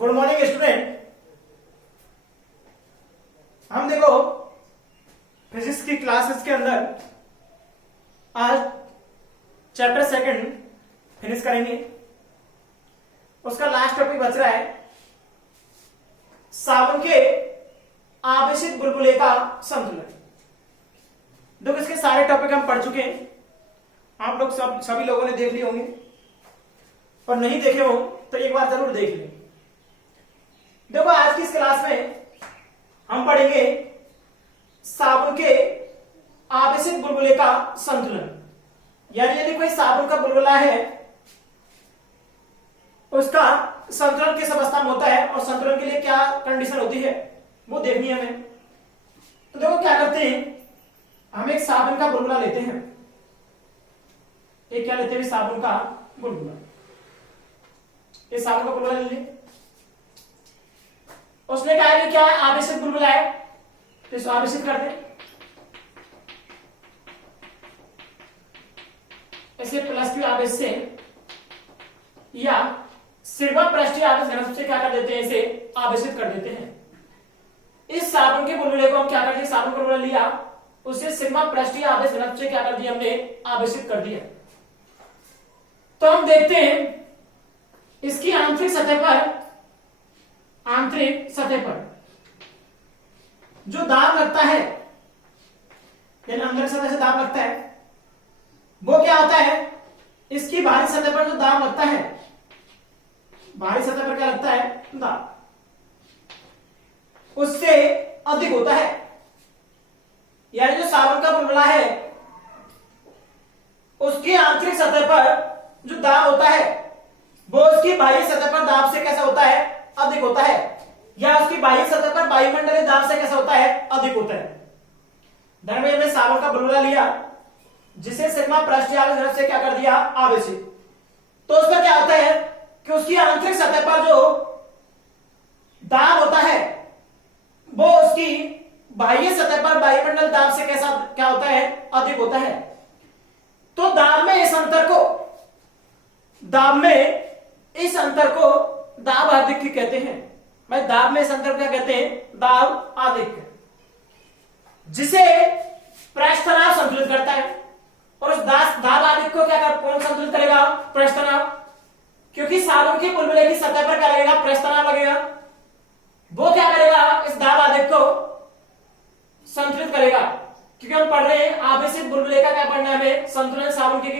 Good morning student. हम देखो physics की क्लासेस के अंदर आज चैप्टर सेकंड फिनिश करेंगे। उसका लास्ट टॉपिक बच रहा है साबुन के आवेशित बुलबुले का संतुलन। देखो इसके सारे टॉपिक हम पढ़ चुके हैं, आप लोग सभी लोगों ने देख लिए होंगे, और नहीं देखे हो तो एक बार जरूर देख लें। देखो आज की इस क्लास में हम पढ़ेंगे साबुन के आवेशित बुलबुले का संतुलन। यानी यदि कोई साबुन का बुलबुला है उसका संतुलन किस अवस्था में होता है और संतुलन के लिए क्या कंडीशन होती है वो देखनी है हमें। तो देखो क्या करते हैं, हम एक साबुन का बुलबुला लेते हैं। एक क्या लेते हैं, साबुन का बुलबुला। ये साबुन का बुलबुला ले लिया। उसने कहा कि क्या आवेशित बुलबुला है तो इसको आवेशित कर दें। इसे प्लस क्यू आवेश से या सिग्मा पृष्ठीय आवेश घनत्व से क्या कर देते हैं, इसे आवेशित कर देते हैं। इस साबुन के बुलबुले को हम क्या करते हैं, साबुन का बुलबुला लिया, उसे सिग्मा पृष्ठीय आवेश घनत्व से क्या कर दिया, हमने आवेशित कर दिया। तो हम देखते हैं इसकी आंतरिक सतह पर जो दाब लगता है, यानी अंदर सतह से दाब लगता है, वो क्या होता है, इसकी बाहरी सतह पर जो दाब लगता है, बाहरी सतह पर क्या लगता है, दाब उससे अधिक होता है। यानी जो साबुन का बुलबुला है उसकी आंतरिक सतह पर जो दाब होता है वो उसकी बाह्य सतह पर दाब से कैसा होता है, अधिक होता है, या उसकी बाह्य सतह पर वायुमंडलीय दाब से कैसा होता है, अधिक होता है। धर्म में हमने साबुन का बुलबुला लिया जिसे सिग्मा पृष्ठीय आवेश घनत्व से क्या कर दिया, आवेशित। तो उसका क्या होता है कि उसकी आंतरिक सतह पर जो दाब होता है वो उसकी बाह्य सतह पर वायुमंडल दाब से कैसा क्या होता है, अधिक होता है। तो दाब में इस अंतर को दाब आधिक्य कहते हैं। भाई दाब में इस अंतर को क्या कहते हैं, दाब आधिक्य, जिसे पृष्ठ तनाव संतुलित करता है। और उस दाब आधिक्य को क्या कौन संतुलित करेगा, पृष्ठ तनाव, क्योंकि साबुन के बुलबुले की सतह पर क्या लगेगा, पृष्ठ तनाव लगेगा। वो क्या करेगा, इस दाब आधिक्य को संतुलित करेगा, क्योंकि हम पढ़ रहे हैं आवेशित बुलबुले का क्या पढ़ना है हमें, संतुलन साबुन के।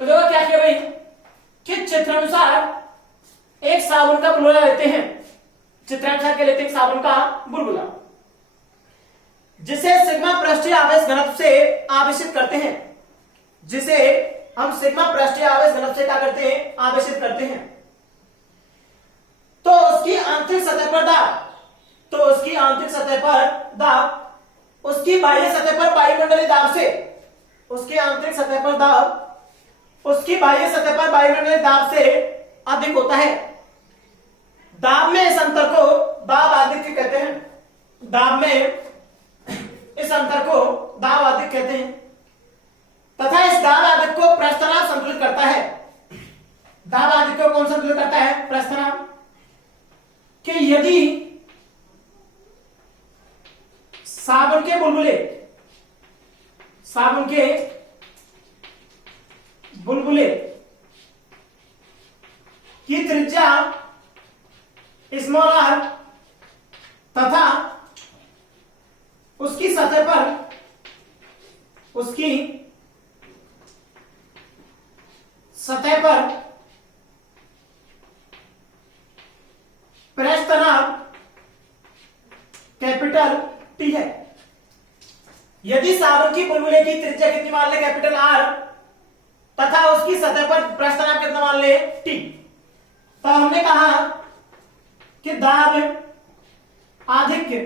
तो देखो क्या किया भाई कि चित्रानुसार एक साबुन का बुलबुला लेते हैं, चित्रानुसार क्या लेते हैं, साबुन का बुलबुला, जिसे सिग्मा पृष्ठीय आवेश घनत्व से आवेशित करते हैं, जिसे हम सिग्मा पृष्ठीय आवेश घनत्व से क्या करते हैं, आवेशित करते हैं। तो उसकी आंतरिक सतह पर दाब उसकी बाह्य सतह पर वायुमंडलीय दाब से, उसकी आंतरिक सतह पर दाब उसकी बाह्य सतह पर वायुमंडलीय दाब से अधिक होता है। दाब में इस अंतर को दाब आधिक्य कहते हैं। दाब में इस अंतर को दाब आधिक्य कहते हैं, तथा इस दाब आधिक्य को पृष्ठ तनाव संतुलित करता है। दाब आधिक्य को कौन संतुलित करता है, पृष्ठ तनाव। कि यदि साबुन के बुलबुले की त्रिज्या स्मॉल आर तथा उसकी सतह पर पृष्ठ तनाव कैपिटल टी है। यदि साबुन की बुलबुले की त्रिज्या कितनी मान ले, कैपिटल आर, तथा उसकी सतह पर पृष्ठ तनाव कितना मान ले, टी, तो हमने कहा कि दाब आधिक्य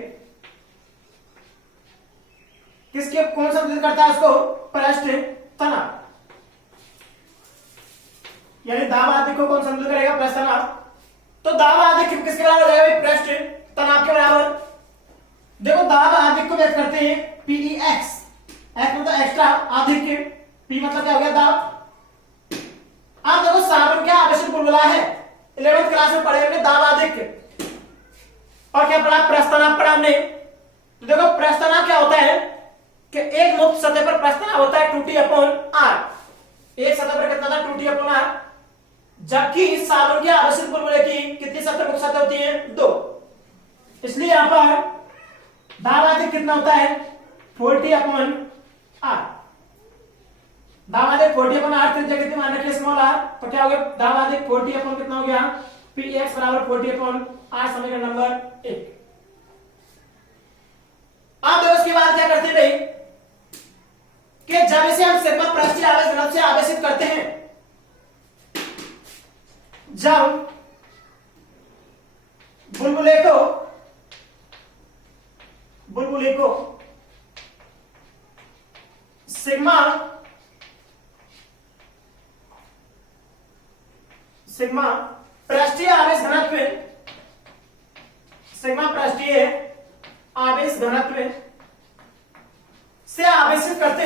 किसके कौन संतुलित करता है, उसको पृष्ठ तनाव। यानी दाब आधिक्य को कौन संतुलित करेगा, पृष्ठ तनाव। तो दाब आधिक्य किसके बराबर हो जाएगा, पृष्ठ तनाव के बराबर। देखो दाब आधिक्य को व्यक्त करते हैं PEX, एक्स मतलब एक्स्ट्रा, आधिक्य, P मतलब क्या हो गया, दाब। अब देखो साबुन क्या आवेशित बुलबुला है, 11वीं क्लास में पढ़े हमने दाब आधिक्य, और क्या पढ़ा, प्रस्थानाप पढ़ा हमने। तो देखो प्रस्थानाप क्या होता है कि एक मुक्त सतह पर प्रस्थानाप होता है 2t/r, एक सतह पर कितना था 2t/r, जबकि साबुन के आवेशित बुलबुले की कितनी सतह मुक्त सतह होती है, 2। इसलिए यहां पर दाब आधिक्य कितना होता है 40/r, दाब आधिक्य 40/r, त्रिज्या कितनी मान रखिए स्मॉल r, तो क्या हो गया दाब आधिक्य 40 कितना हो गया px बराबर 40/r, समीकरण नंबर 1। अब उसके बाद क्या करते हैं भाई कि जब इसे हम सिग्मा पृष्ठीय आवेश घनत्व से आवेशित करते हैं, जब बुलबुले को सिग्मा पृष्ठीय आवेश घनत्व से आवेशित करते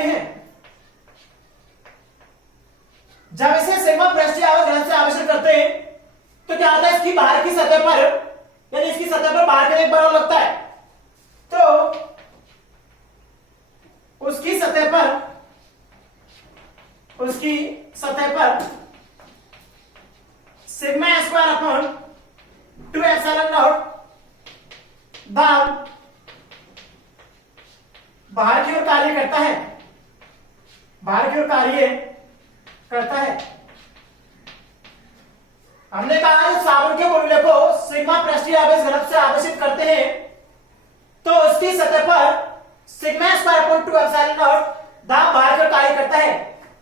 हैं, जब इसे सिग्मा पृष्ठीय आवेश घनत्व से आवेशित करते हैं तो क्या होता है, इसकी बाहर की सतह पर, यानी इसकी सतह पर बाहर का एक बल लगता है, तो उसकी सतह पर sigma square upon 2 epsilon not दाब बाहर की ओर कार्य करता है, हमने कहा जब साबुन के बुलबुले को सिग्मा पृष्ठीय आवेश घनत्व से आवेशित करते हैं तो उसकी सतह पर sigma square upon 2 epsilon not दाब बाहर की ओर कार्य करता है।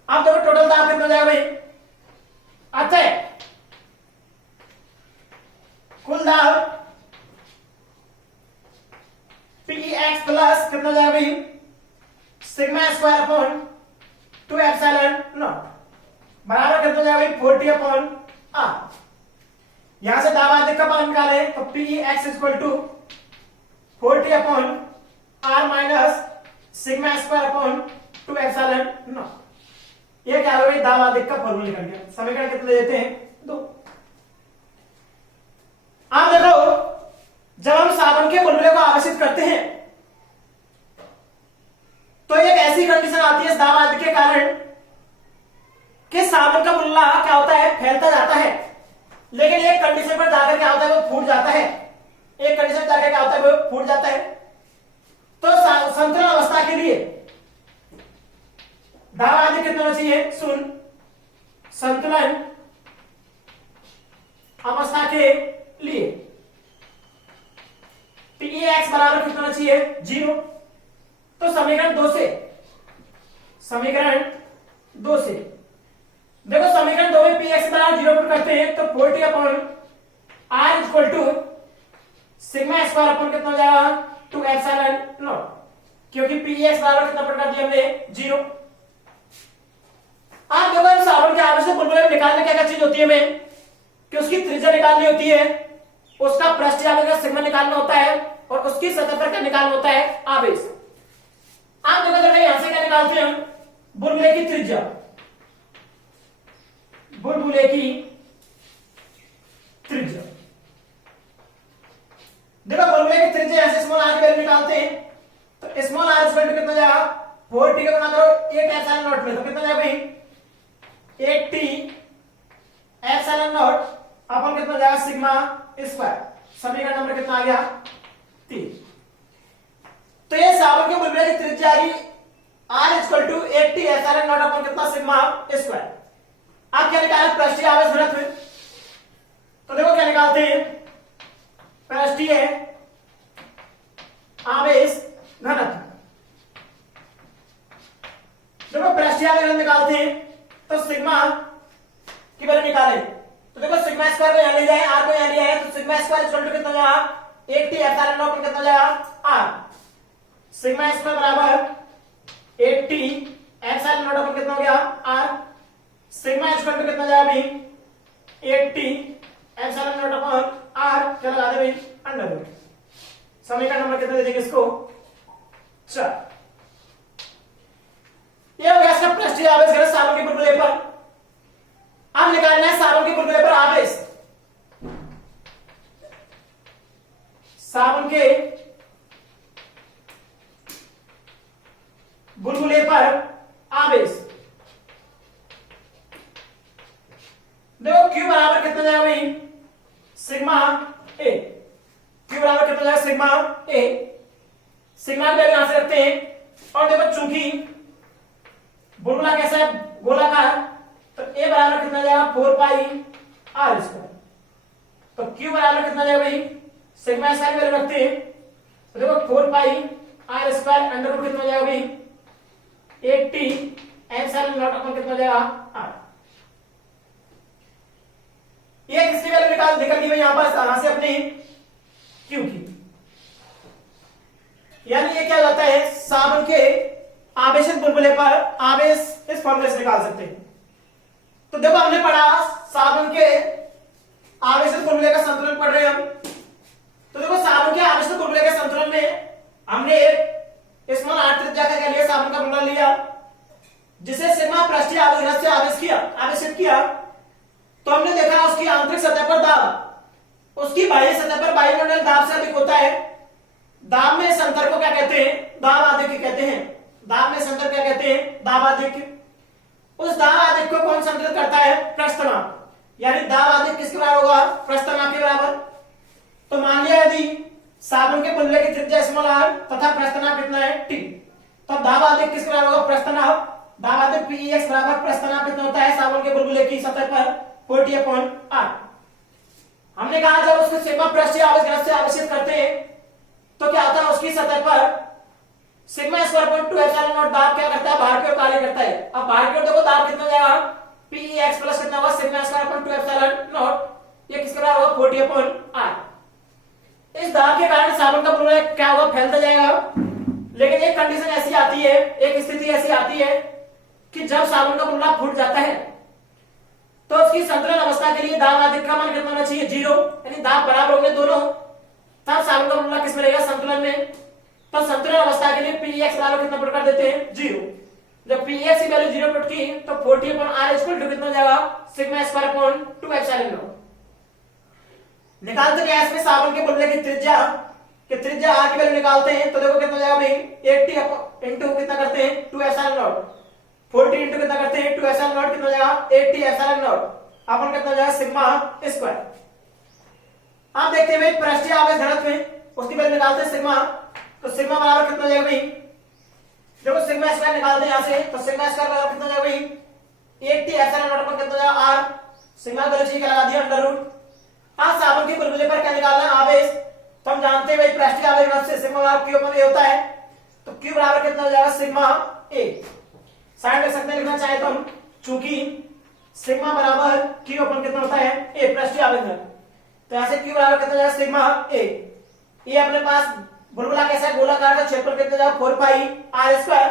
अब देखो टोटल दाब कितना हो जाएगा भाई, अतः कुल दाब Px प्लस कितना हो जाएगा भाई, sigma square upon 2 epsilon not बराबर कितना हो जाएगा भाई 40/r। यहां से दाब आधिक्य का मान निकाले तो Px equal to 40/r minus sigma square upon 2 epsilon naught. ये क्या होगा भाई, दाब आधिक्य का फॉर्मूला निकल गया। समीकरण कितने देते हैं, 2। अब देखो जब हम साबुन के बुलबुले को आवेशित करते हैं तो एक ऐसी कंडीशन आती है इस दाब आधिक्य के कारण कि साबुन का बुलबुला क्या होता है, फैलता जाता है, लेकिन एक कंडीशन पर जाकर क्या होता है वो फूट जाता है, तो संतुलन अवस्था के लिए दाब आधिक्य कितना होना चाहिए, शून्य। संतुलन अवस्था के लिए Px बराबर कितना होना चाहिए, 0। तो समीकरण 2 से देखो समीकरण 2 में Px बराबर 0 पुट करते हैं तो 40/r equal to sigma square upon कितना हो जाएगा 2 एप्सिलॉन नॉट, क्योंकि Px बराबर कितना पुट कर दिया हमने, 0। आप देखो साबुन के आवेश से बुलबुले में निकालने क्या चीज होती है हमें कि उसकी त्रिज्या निकालनी होती है, उसका पृष्ठीय आवेश का सिग्मा निकालना होता है और उसकी सतह पर क्या निकालना होता है, आवेश। आप देखो तो यहां से क्या निकालते हैं हम, बुलबुले की त्रिज्या, देखो बुलबुले की त्रिज्या ऐसे स्मॉल r की वैल्यू निकालते हैं तो स्मॉल r इक्वल टू कितना जाएगा 4t का गुणा करो 8 एप्सिलॉन नॉट में, तो कितना जाएगा भाई 8t एप्सिलॉन नॉट अपन कितना जाएगा सिग्मा स्क्वायर। समीकरण नंबर कितना आ गया, 3। तो ये साबुन के बुलबुले की त्रिज्या आ गई r equal to 8t epsilon nought अपन कितना सिग्मा स्क्वायर। आप क्या निकाले, पृष्ठीय आवेश घनत्व, तो देखो क्या निकालते हैं, पृष्ठीय आवेश घनत्व। देखो पृष्ठीय आवेश घनत्व निकालते हैं तो सिग्मा की वैल्यू निकाले तो देखो सिग्मा स्क्वायर को यहां ले जाए, r को यहां लिया है तो सिग्मा स्क्वायर इक्वल टू कितना जाएगा 8t एप्सिलॉन नॉट पर कितना जाएगा r। सिग्मा स्क्वायर बराबर 8t एप्सिलॉन नॉट पर कितना हो गया r। सिग्मा इक्वल टू कितना जाएगा भाई 8t epsilon not upon r, क्या लगा दे भाई अंडर रूट। समीकरण नंबर कितना दे देंगे इसको, 4। पृष्ठीय आवेश घनत्व साबुन के बुलबुले पर। अब निकालना है साबुन के बुलबुले पर आवेश। साबुन के बुलबुले पर आवेश। देखो Q बराबर कितना जाएगा भाई, सिग्मा ए। Q बराबर कितना जाएगा, सिग्मा ए। सिग्मा की वैल्यू यहां से रखते हैं। और देखो चूंकि बुलबुला कैसा है, गोलाकार, तो A बराबर कितना जाएगा, 4 पाई आर स्क्वायर। तो Q बराबर कितना जाएगा भाई, सिग्मा स्क्वायर की वैल्यू रखते हैं। तो देखो 4 पाई आर स्क्वायर अंडर रूट कितना जाएगा भाई, 80 एप्सिलॉन नॉट अपन कितना जाएगा, आर। ये किसकी वैल्यू निकल गई भाई यहां पर यहां से अपनी Q की। यानी ये क्या हो जाता है, साबुन के आवेशित बुलबुले पर आवेश इस फॉर्मूले से निकाल सकते हैं। तो देखो हमने पढ़ा साबुन के आवेशित बुलबुले का संतुलन पढ़ रहे हैं हम। तो देखो साबुन के आवेशित बुलबुले के संतुलन में हमने एक स्मॉल आर त्रिज्या का क्या लिया, साबुन का बुलबुला लिया, जिसे सिग्मा पृष्ठीय आवेश घनत्व से आवेशित किया। तो हमने देखा उसकी आंतरिक सतह पर दाब उसकी बाह्य सतह पर वायुमंडल दाब से अधिक होता है। दाब में इस अंतर को क्या कहते हैं, दाब आधिक्य कहते हैं। दाब में इस अंतर क्या कहते हैं, दाब आधिक्य। उस दाब आधिक्य को कौन संतुलित करता है, प्रस्थनाप। यानी दाब आधिक्य किसके बराबर होगा, प्रस्थनाप के बराबर। तो मान लिया यदि साबुन के बुलबुले की त्रिज्या स्मॉल आर तथा प्रस्थनाप कितना है, टी, तो दाब आधिक्य किसके बराबर होगा, प्रस्थनाप। दाब आधिक्य पीएक्स बराबर प्रस्थनाप कितना होता है, साबुन के बुलबुले की सतह पर 40/r। हमने कहा जब उसको सिग्मा पृष्ठीय आवेश घनत्व से आवेशित करते हैं तो क्या होता है, उसकी सतह पर sigma square point 2 epsilon not दाब क्या करता है, बाहर की ओर कार्य करता है। अब बाहर की ओर देखो दाब कितना जाएगा, px प्लस कितना होगा, sigma square point 2 epsilon naught, ये किसके बराबर होगा, 40/r। इस दाब के कारण साबुन का बुलबुला क्या होगा, फैलता जाएगा। लेकिन एक कंडीशन ऐसी आती है, एक स्थिति ऐसी आती है कि जब साबुन का बुलबुला फूट जाता है तो उसकी संतुलन अवस्था के लिए दाब आधिक्य का मान कितना होना चाहिए, 0। यानी दाब बराबर होंगे दोनों, तब साबुन का बुलबुला किस में रहेगा, संतुलन में। तो संतुलन अवस्था के लिए px बराबर कितना पुट कर देते हैं, 0। जब px की वैल्यू 0 पुट की तो 40/r इक्वल टू कितना हो जाएगा, sigma square upon 2 epsilon not. निकालते हैं इसमें साबुन के बुलबुले की त्रिज्या r की वैल्यू निकालते हैं। तो देखो कितना हो जाएगा भाई, 80 इंटू कितना करते हैं, 2 एप्सिलॉन नॉट। 40 इंटू कितना करते हैं, 2 एप्सिलॉन नॉट, कितना हो जाएगा, 80 एप्सिलॉन नॉट अपन कितना हो जाएगा, सिग्मा स्क्वायर। आप देखते हैं भाई पृष्ठीय आवेश घनत्व में उसकी वैल्यू निकालते हैं सिग्मा। तो सिग्मा बराबर कितना हो जाएगा भाई, देखो सिग्मा स्क्वायर निकालते हैं यहां से। तो सिग्मा स्क्वायर बराबर कितना हो जाएगा भाई, 80 एप्सिलॉन नॉट पर कितना हो जाएगा, r। सिग्मा का वैल्यू लगा दिया अंडर रूट। आज साबुन के बुलबुले पर क्या निकालना है, आवेश। तो हम जानते हैं भाई पृष्ठीय आवेश घनत्व से सिग्मा बराबर q/a होता है। तो q बराबर कितना हो जाएगा, सिग्मा a। साइड में सकते लिखना चाहे तो हम, चूंकि सिग्मा बराबर q/ कितना होता है, a, पृष्ठीय आवेश घनत्व। तो यहां से q बराबर कितना हो जाएगा, सिग्मा a। ये अपने पास बुलबुला कैसा है, गोलाकार का, क्षेत्रफल कितना जाएगा, 4 पाई आर स्क्वायर।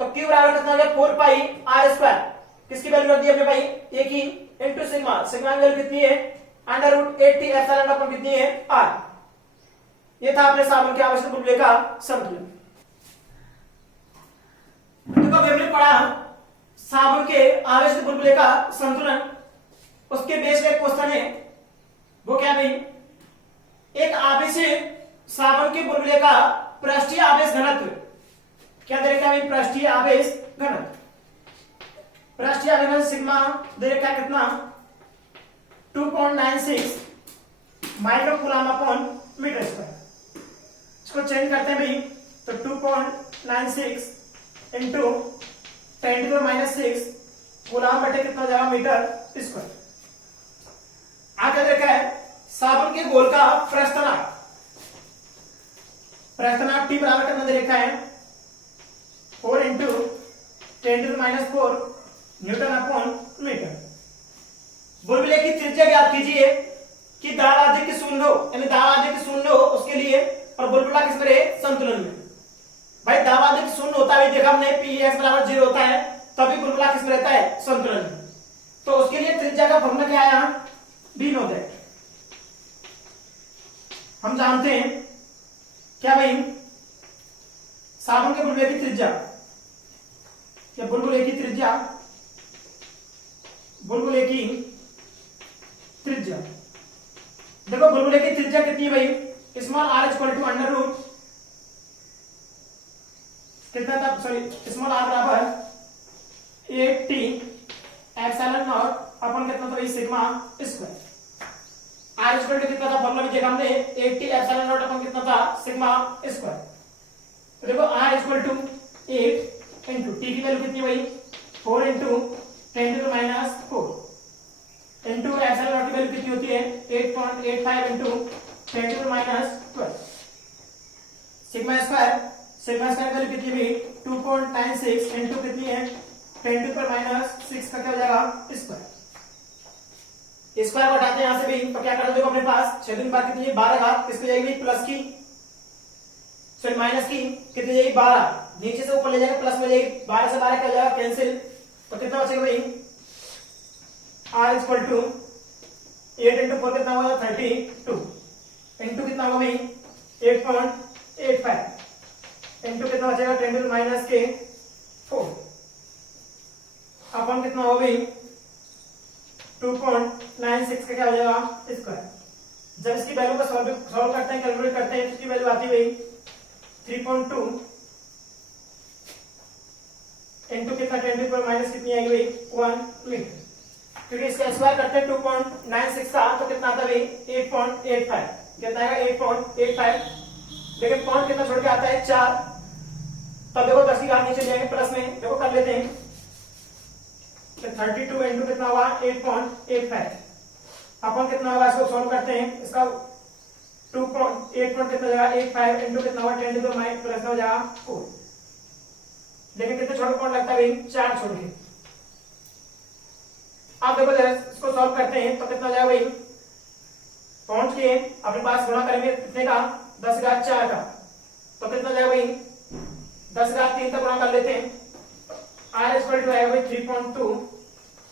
तो Q बराबर कितना हो गया, 4 पाई आर स्क्वायर। किसकी वैल्यू रख दी हमने भाई, एक ही, इनटू सिग्मा। सिग्मा की वैल्यू कितनी है, अंडर रूट 80 एप्सिलॉन नॉट कितनी है, r। ये था अपने साबुन के आवेशित बुलबुले का संतुलन। तो कब हमने पढ़ा साबुन के आवेशित बुलबुले का संतुलन, उसके बेस पे क्वेश्चन है, वो क्या भाई, एक आवेशित साबुन के बुलबुले का पृष्ठीय आवेश घनत्व क्या दे रखा है, पृष्ठीय आवेश घनत्व। पृष्ठीय आवेश घनत्व सिग्मा दे रखा है कितना, 2.96 माइक्रोकूलम अपॉन मीटर स्क्वायर। इसको चेंज करते हैं भाई, तो 2.96 इंटू 10⁻⁻6 कूलम बटे कितना हो जाएगा, मीटर स्क्वायर। आगे देखा है साबुन के गोल का प्रस्थनाप टी बराबर कितना दे रखा है, 4 इंटू 10⁻⁴ न्यूटन अपॉन मीटर। बुलबुले की त्रिज्या ज्ञात कीजिए कि दाब आधिक्य शून्य हो, यानी दाब आधिक्य शून्य हो उसके लिए, और बुलबुला किस में रहे, संतुलन में। भाई दाब आधिक्य शून्य होता है, देखा हमने px बराबर 0 होता है, तभी बुलबुला किस में रहता है, संतुलन में। तो उसके लिए त्रिज्या का फॉर्मूला क्या है, b नॉट है। हम जानते हैं क्या भाई, साबुन के बुलबुले की त्रिज्या कि बुलबुले की त्रिज्या, बुलबुले की त्रिज्या, देखो बुलबुले की त्रिज्या कितनी है भाई, small r equal to under root कितना था, सॉरी स्मॉल आर बराबर 8t एप्सिलॉन नॉट अपन कितना था भाई sigma square. R equal to कितना था, फॉर्मूला भी देखा हमने 8t एप्सिलॉन नॉट अपन कितना था सिग्मा स्क्वायर। तो देखो r equal to 8 into t की वैल्यू कितनी भाई 4 into 10 to minus 4 into epsilon naught की वैल्यू कितनी होती है 8.85 into 10 to minus 12 sigma square, sigma square की वैल्यू कितनी हुई 2.96 इंटू कितनी है 10 टू माइनस 6 का क्या हो जाएगा स्क्वायर। स्क्वायर को हटाते हैं यहां से भी, तो क्या कर देखो अपने पास 6 दिन बाद कितनी है 12 घात किसको जाएगी प्लस की, सॉरी माइनस की कितनी जाएगी 12, नीचे से ऊपर ले जाएगा प्लस में जाएगी 12 से 12 क्या हो जाएगा कैंसिल, तो कितना बचेगा भाई r इक्वल टू 8 इंटू 4 कितना होगा 32 इंटू कितना होगा भाई 8.85 इंटू कितना बचेगा 10 टू माइनस के 4 अपन कितना होगा भाई 2.96 का क्या हो जाएगा स्क्वायर। जब इसकी वैल्यू को सॉल्व करते हैं कैलकुलेट करते हैं इसकी वैल्यू आती है 3.2 इंटू कितना 10 टू माइनस कितनी आएगी भाई 1 मीटर, क्योंकि इसका स्क्वायर करते हैं 2.96 का तो कितना आता है 8.85, कितना आएगा 8.85, लेकिन पॉइंट कितना छोड़ के आता है 4, तब देखो 10 की घात नीचे जाएंगे प्लस में, देखो कर लेते हैं 32 इंटू कितना हुआ 8.85 अपन कितना होगा इसको सॉल्व करते हैं, इसका 2.8 कितना जाएगा 85 इंटू कितना हुआ 10 टू माइनस प्लस हो जाएगा 4, लेकिन कितने छोटे पॉइंट लगता है भाई 4 छोड़ के। आप देखो जरा इसको सॉल्व करते हैं तो कितना जाएगा भाई पहुंच के अपने पास गुणा करेंगे कितने का 10⁴ का, तो कितना जाएगा भाई 10⁻³ तक गुणा कर लेते हैं, r इक्वल टू आएगा भाई 3.2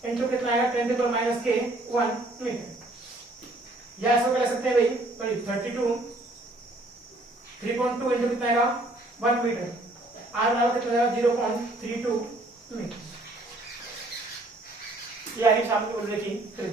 इंटू कितना आएगा 10 टू माइनस के 1 मीटर, या ऐसा कर सकते हैं भाई सॉरी 32 3.2 इंटू कितना आएगा 1 मीटर, r बराबर कितना आएगा 0.32 मीटर। ये आगे सामने बोल रही थी।